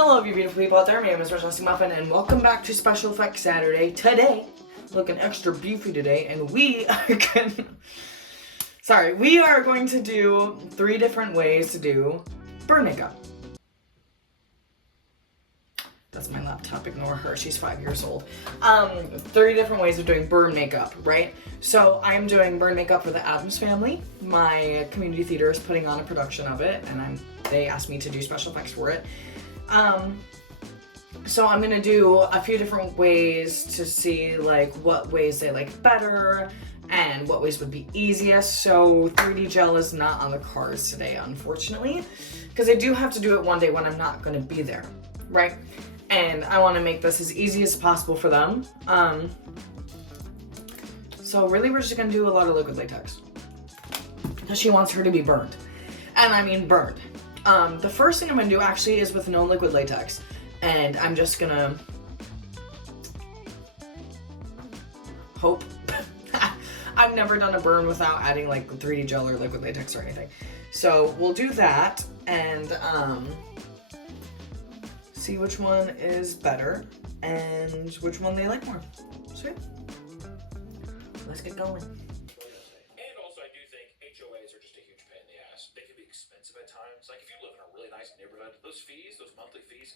Hello, you beautiful people out there. My name is Majestic Muffin, and welcome back to Special Effects Saturday. Today, looking extra beefy today, and we are going to do 3 different ways to do burn makeup. That's my laptop, ignore her, she's 5 years old. 3 different ways of doing burn makeup, right? So I'm doing burn makeup for the Addams Family. My community theater is putting on a production of it, and they asked me to do special effects for it. So I'm gonna do a few different ways to see like what ways they like better and what ways would be easiest. So 3D gel is not on the cards today, unfortunately, because I do have to do it one day when I'm not gonna be there, right? And I want to make this as easy as possible for them. So really we're just gonna do a lot of liquid latex because she wants her to be burned, and I mean burned. The first thing I'm gonna do actually is with no liquid latex, and I'm just gonna hope. I've never done a burn without adding like 3D gel or liquid latex or anything. So we'll do that and see which one is better and which one they like more. Sweet. Let's get going. And also I do think HOAs are just a huge pain in the ass. They can be expensive at times. Like if you live in a really nice neighborhood, those fees, those monthly fees,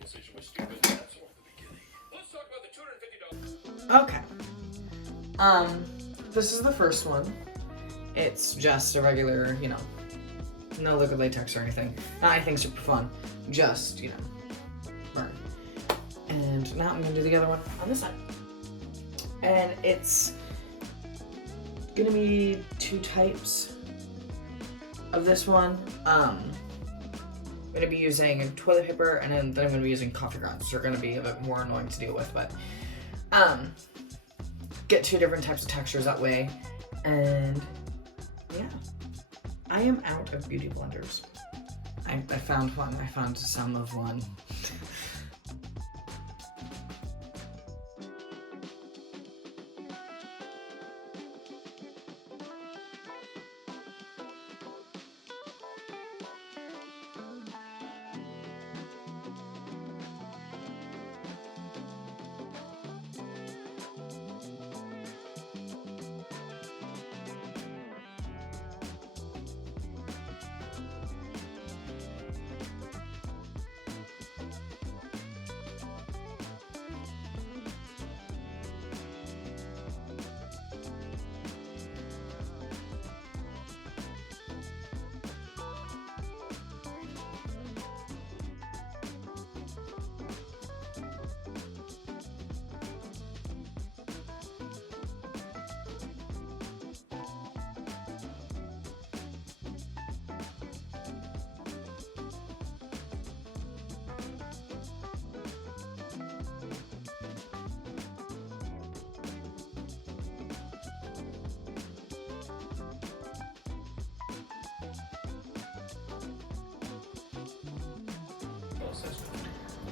decision was stupid. That's one from the beginning. Let's talk about the $250. Okay. This is the first one. It's just a regular, no liquid latex or anything. I think super fun. Just, burn. And now I'm gonna do the other one on this side. And it's gonna be 2 types of this one. I'm gonna be using toilet paper, and then I'm gonna be using coffee grounds. They're gonna be a bit more annoying to deal with, but get 2 different types of textures that way. And yeah, I am out of beauty blenders. I found one. I found some of one.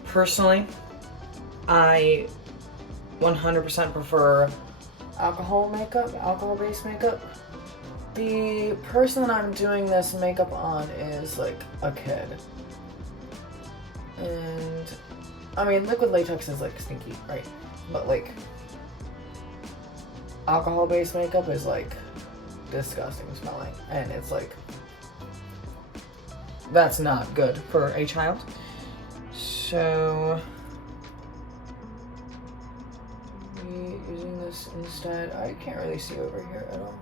Personally, I 100% prefer alcohol-based makeup. The person that I'm doing this makeup on is like a kid. And I mean, liquid latex is like stinky, right? But like, alcohol-based makeup is like disgusting smelling, and it's like that's not good for a child. So using this instead. I can't really see over here at all.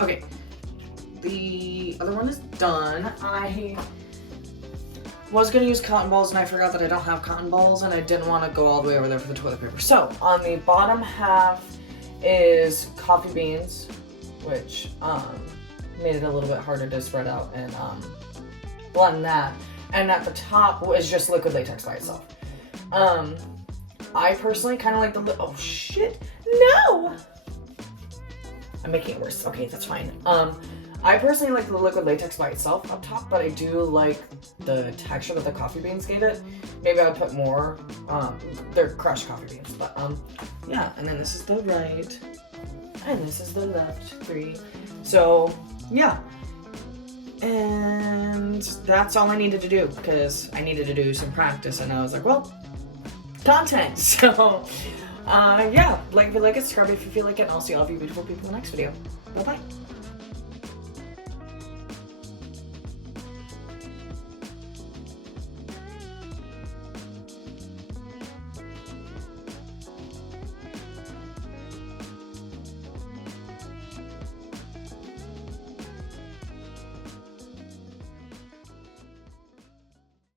Okay, the other one is done. I was gonna use cotton balls and I forgot that I don't have cotton balls and I didn't want to go all the way over there for the toilet paper. So on the bottom half is coffee beans, which made it a little bit harder to spread out and blend that. And at the top is just liquid latex by itself. I personally kind of like the oh shit, no! I'm making it worse. Okay, that's fine. I personally like the liquid latex by itself up top, but I do like the texture that the coffee beans gave it. Maybe I would put more. They're crushed coffee beans, but yeah. And then this is the right, and this is the left 3. So yeah, and that's all I needed to do because I needed to do some practice, and I was like, well, content. So. Yeah, like if you like it, subscribe if you feel like it, and I'll see all of you beautiful people in the next video. Bye-bye.